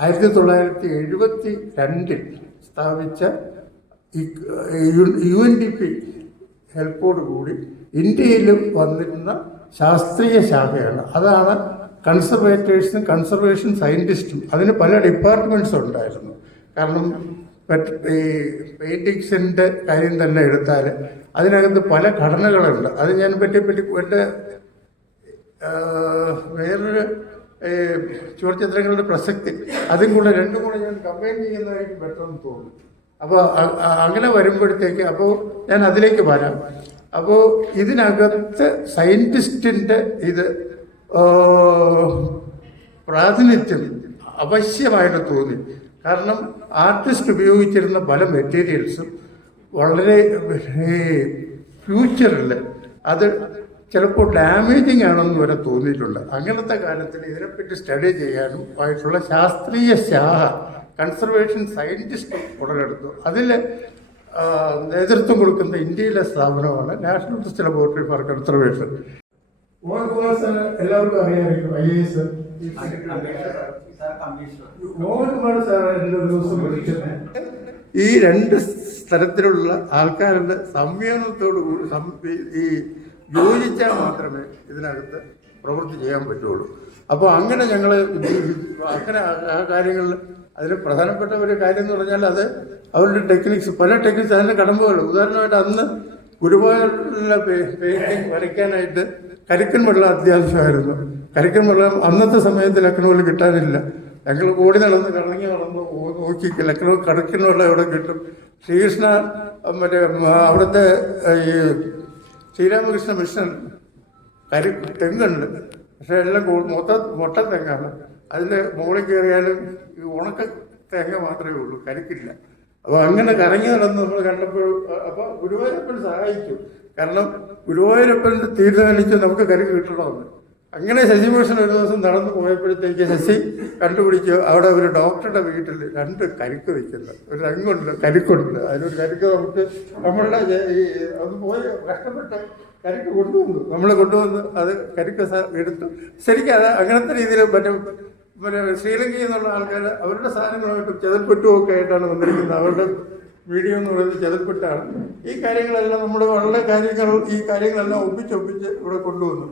ആയിരത്തി തൊള്ളായിരത്തി എഴുപത്തി രണ്ടിൽ സ്ഥാപിച്ച യു എൻ ഡി പി ഹെൽപ്പോട് കൂടി ഇന്ത്യയിലും വന്നിരുന്ന ശാസ്ത്രീയ ശാഖയാണ്. അതാണ് കൺസർവേറ്റേഴ്സും കൺസർവേഷൻ സയന്റിസ്റ്റും അതിന് പല ഡിപ്പാർട്ട്മെന്റ്സും ഉണ്ടായിരുന്നു. കാരണം ഈ പെയിന്റിങ്സിന്റെ കാര്യം തന്നെ എടുത്താൽ അതിനകത്ത് പല ഘടനകളുണ്ട്. അത് ഞാൻ പറ്റി പറ്റി എന്റെ വേറൊരു ഏഹ് ചുവർച്ചിത്രങ്ങളുടെ പ്രസക്തി. അതും കൂടെ രണ്ടും കൂടെ ഞാൻ കമ്പൈൻ ചെയ്യുന്നതായിരിക്കും ബെറ്റർ എന്ന് തോന്നുന്നു. അപ്പോൾ അങ്ങനെ വരുമ്പോഴത്തേക്ക് അപ്പോൾ ഞാൻ അതിലേക്ക് വരാം. അപ്പോൾ ഇതിനകത്ത് സയന്റിസ്റ്റിന്റെ ഇത് പ്രാതിനിധ്യം അവശ്യമായിട്ട് തോന്നി. കാരണം ആർട്ടിസ്റ്റ് ഉപയോഗിച്ചിരുന്ന പല മെറ്റീരിയൽസും വളരെ ഫ്യൂച്ചറിൽ അത് ചിലപ്പോൾ ഡാമേജിങ് ആണെന്ന് വരെ തോന്നിയിട്ടുണ്ട്. അങ്ങനത്തെ കാര്യത്തിൽ ഇതിനെപ്പറ്റി സ്റ്റഡി ചെയ്യാനും ആയിട്ടുള്ള ശാസ്ത്രീയ ശാഖ കൺസർവേഷൻ സയന്റിസ്റ്റ് ഉടലെടുത്തു. അതിൽ നേതൃത്വം കൊടുക്കുന്ന ഇന്ത്യയിലെ സ്ഥാപനമാണ് national test laboratory for conservation sir എല്ലാവർക്കും അറിയാമായിരിക്കും ഈ രണ്ട് സ്ഥലത്തിലുള്ള ആൾക്കാരുടെ സംയോജനത്തോടു കൂടി ഈ യോജിച്ചാൽ മാത്രമേ ഇതിനകത്ത് പ്രവൃത്തി ചെയ്യാൻ പറ്റുള്ളൂ. അപ്പോൾ അങ്ങനെ ഞങ്ങൾ അങ്ങനെ ആ- കാര്യങ്ങളിൽ അതിൽ പ്രധാനപ്പെട്ട ഒരു കാര്യം എന്ന് പറഞ്ഞാൽ അത് അവരുടെ ടെക്നിക്സ് പല ടെക്നിക്സ് അതിന്റെ കടമ്പുകളും ഉദാഹരണമായിട്ട് അന്ന് ഗുരുവായൂരിലെ പെയിന്റിങ് വരയ്ക്കാനായിട്ട് കരിക്കൻ വെള്ളം അത്യാവശ്യമായിരുന്നു. കരിക്കൻ വെള്ളം അന്നത്തെ സമയത്ത് ലക്നൗവിൽ കിട്ടാനില്ല. ഞങ്ങൾ ഓടി നടന്ന് കറങ്ങി നടന്ന് നോക്കി ലക്നൗ കടക്കൻ വെള്ളം എവിടെ കിട്ടും. ശ്രീകൃഷ്ണ മറ്റേ അവിടുത്തെ ഈ ശ്രീരാമകൃഷ്ണ മിഷൻ കരി തെങ്ങുണ്ട്. പക്ഷെ എല്ലാം മൊത്ത മൊട്ട തെങ്ങാണ്. അതിന്റെ മുകളിൽ കയറിയാലും ഈ ഉണക്ക തേങ്ങ മാത്രമേ ഉള്ളൂ കരിക്കില്ല. അപ്പോൾ അങ്ങനെ കറങ്ങി നടന്ന് നമ്മൾ കണ്ടപ്പോൾ അപ്പോൾ ഗുരുവായൂരപ്പൻ സഹായിച്ചു കാരണം ഗുരുവായൂരപ്പൻ തീരുമാനിച്ച് നമുക്ക് കരി കിട്ടണമെന്ന്. അങ്ങനെ ശശിഭൂഷൺ ഒരു ദിവസം നടന്നു പോയപ്പോഴത്തേക്ക് ശശി കണ്ടുപിടിച്ചു അവിടെ ഒരു ഡോക്ടറുടെ വീട്ടിൽ രണ്ട് കരിക്ക് വയ്ക്കുന്നത് ഒരു രംഗുണ്ട് കരിക്കുണ്ട്. അതിനൊരു കരിക്ക് നമുക്ക് നമ്മളുടെ ഈ അത് പോയി കഷ്ടപ്പെട്ട് കരിക്ക് കൊണ്ടുവന്നു. നമ്മൾ കൊണ്ടുവന്ന് അത് കരിക്ക് എടുത്തു. ശരിക്കും അത് അങ്ങനത്തെ രീതിയിൽ മറ്റേ പിന്നെ ശ്രീലങ്കയിൽ നിന്നുള്ള ആൾക്കാർ അവരുടെ സാധനങ്ങളുമായിട്ട് ചെതൽപ്പെട്ടും ഒക്കെ ആയിട്ടാണ് വന്നിരിക്കുന്നത്. അവരുടെ വീഡിയോ എന്ന് പറയുന്നത് ചെതൽപ്പെട്ടാണ് ഈ കാര്യങ്ങളെല്ലാം നമ്മുടെ വളരെ കാര്യങ്ങൾ ഈ കാര്യങ്ങളെല്ലാം ഒപ്പിച്ചൊപ്പിച്ച് ഇവിടെ കൊണ്ടുവന്നു.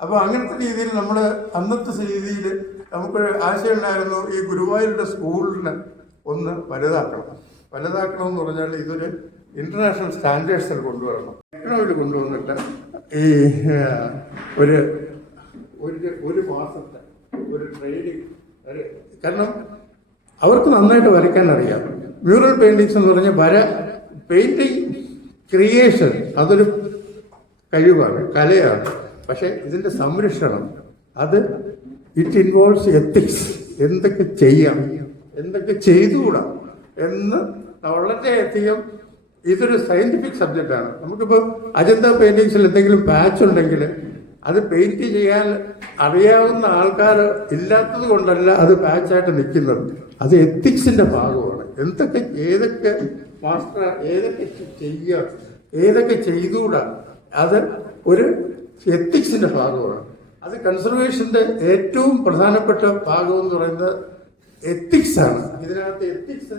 അപ്പോൾ അങ്ങനത്തെ രീതിയിൽ നമ്മൾ അന്നത്തെ രീതിയിൽ നമുക്ക് ആശയം ഉണ്ടായിരുന്നു ഈ ഗുരുവായൂരുടെ സ്കൂളിനെ ഒന്ന് വലുതാക്കണം. വലുതാക്കണം എന്ന് പറഞ്ഞാൽ ഇതൊരു ഇന്റർനാഷണൽ സ്റ്റാൻഡേർഡ്സിൽ കൊണ്ടുവരണം. ലക്നൗവിൽ കൊണ്ടുവന്നിട്ട് ഈ ഒരു ഒരു ഒരു മാസത്തെ ഒരു ട്രെയിനിങ് കാരണം അവർക്ക് നന്നായിട്ട് വരയ്ക്കാൻ അറിയാം മ്യൂറൽ പെയിന്റിങ്സ് എന്ന് പറഞ്ഞാൽ വര പെയിന്റിങ് ക്രിയേഷൻ അതൊരു കഴിവാണ് കലയാണ്. പക്ഷേ ഇതിന്റെ സംരക്ഷണം അത് ഇറ്റ് ഇൻവോൾവ്സ് എത്തിക്സ് എന്തൊക്കെ ചെയ്യാം? എന്തൊക്കെ ചെയ്തുകൂടാ? എന്ന് വളരെയധികം ഇതൊരു സയന്റിഫിക് സബ്ജക്റ്റാണ് നമുക്കിപ്പോൾ അജന്ത പെയിന്റിങ്സിൽ എന്തെങ്കിലും പാച്ച് ഉണ്ടെങ്കിൽ അത് പെയിന്റ് ചെയ്യാൻ അറിയാവുന്ന ആൾക്കാർ ഇല്ലാത്തത് കൊണ്ടല്ല അത് പാച്ചായിട്ട് നിൽക്കുന്നത്. അത് എത്തിക്സിന്റെ ഭാഗമാണ്. എന്തൊക്കെ ഏതൊക്കെ മാസ്റ്റർ ഏതൊക്കെ ചെയ്യുക ഏതൊക്കെ ചെയ്തുകൂടാ? അത് ഒരു എത്തിക്സിന്റെ ഭാഗമാണ്. അത് കൺസർവേഷന്റെ ഏറ്റവും പ്രധാനപ്പെട്ട ഭാഗം എന്ന് പറയുന്നത് എത്തിക്സ് ആണ്. ഇതിനകത്ത് എത്തിക്സ്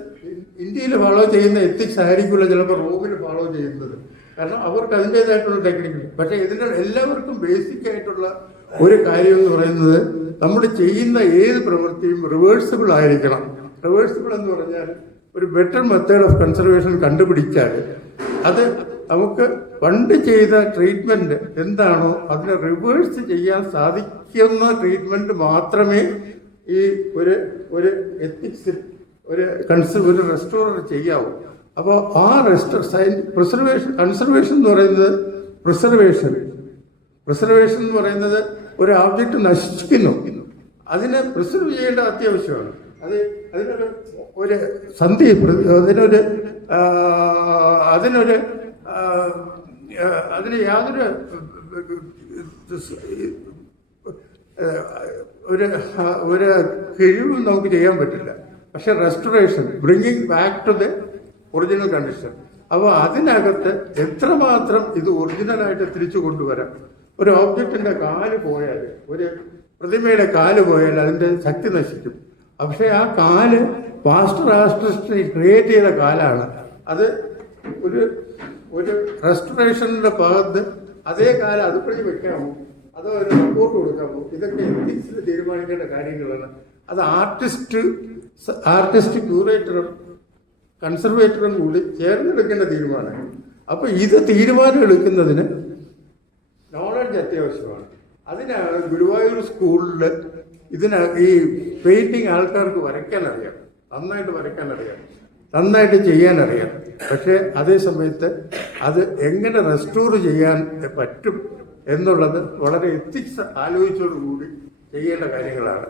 ഇന്ത്യയിൽ ഫോളോ ചെയ്യുന്ന എത്തിക്സ് ആയിരിക്കില്ല ചിലപ്പോൾ റോമിൽ ഫോളോ ചെയ്യുന്നത്. കാരണം അവർക്ക് അതിന്റെതായിട്ടുള്ള ടെക്നിക്ക് പക്ഷേ ഇതിന് എല്ലാവർക്കും ബേസിക് ആയിട്ടുള്ള ഒരു കാര്യം എന്ന് പറയുന്നത് നമ്മൾ ചെയ്യുന്ന ഏത് പ്രവൃത്തിയും റിവേഴ്സിബിൾ ആയിരിക്കണം. റിവേഴ്സിബിൾ എന്ന് പറഞ്ഞാൽ ഒരു ബെറ്റർ മെത്തേഡ് ഓഫ് കൺസർവേഷൻ കണ്ടുപിടിച്ചാൽ അത് നമുക്ക് പണ്ട് ചെയ്ത ട്രീറ്റ്മെന്റ് എന്താണോ അതിനെ റിവേഴ്സ് ചെയ്യാൻ സാധിക്കുന്ന ട്രീറ്റ്മെന്റ് മാത്രമേ ഈ ഒരു ഒരു എത്തിക്സിൽ ഒരു കൺസർ ഒരു റെസ്റ്റോറർ ചെയ്യാവൂ. അപ്പോൾ ആ റെസ്റ്റോ സൈൻ പ്രിസർവേഷൻ കൺസർവേഷൻ എന്ന് പറയുന്നത് പ്രിസർവേഷൻ പ്രിസർവേഷൻ എന്ന് പറയുന്നത് ഒരു ആബ്ജക്റ്റ് നശിക്കുന്നു അതിനെ പ്രിസർവ് ചെയ്യേണ്ട അത്യാവശ്യമാണ്. അത് അതിനൊരു ഒരു സന്ധി അതിനൊരു അതിനൊരു അതിന് യാതൊരു ഒരു ഒരു കിഴിവും നമുക്ക് ചെയ്യാൻ പറ്റില്ല. പക്ഷെ restoration bringing back to the original condition അപ്പോൾ അതിനകത്ത് എത്രമാത്രം ഇത് ഒറിജിനലായിട്ട് തിരിച്ചു കൊണ്ടുവരാം? ഒരു ഓബ്ജക്റ്റിന്റെ കാൽ പോയാൽ ഒരു പ്രതിമയുടെ കാൽ പോയാൽ അതിന്റെ ശക്തി നശിക്കും. പക്ഷേ ആ കാൽ പാസ്റ്റർ ആർട്ടിസ്റ്റ് ക്രിയേറ്റ് ചെയ്ത കാലാണ്. അത് ഒരു ഒരു റെസ്റ്റോറേഷനിലെ ഭാഗത്ത് അതേ കാലം അതുപടി വെക്കാമോ അതോ ഒരു റിപ്പോർട്ട് കൊടുക്കാമോ ഇതൊക്കെ എത്തിക്സിൽ തീരുമാനിക്കേണ്ട കാര്യങ്ങളാണ്. അത് ആർട്ടിസ്റ്റ് ആർട്ടിസ്റ്റ് ക്യൂറേറ്ററും കൺസർവേറ്ററും കൂടി ചേർന്നെടുക്കേണ്ട തീരുമാനമാണ് അപ്പൊ ഇത് തീരുമാനം എടുക്കുന്നതിന് നോളജ് അത്യാവശ്യമാണ്. അതിനാണ് ഗുരുവായൂർ സ്കൂളിൽ ഇതിന് ഈ പെയിന്റിങ് ആൾക്കാർക്ക് വരയ്ക്കാൻ അറിയാം. നന്നായിട്ട് വരയ്ക്കാൻ അറിയാം. നന്നായിട്ട് ചെയ്യാൻ അറിയാം പക്ഷേ അതേ സമയത്ത് അത് എങ്ങനെ റെസ്റ്റോർ ചെയ്യാൻ പറ്റും എന്നുള്ളത് വളരെ എത്തിക്സ് ആലോചിച്ചോടുകൂടി ചെയ്യേണ്ട കാര്യങ്ങളാണ്.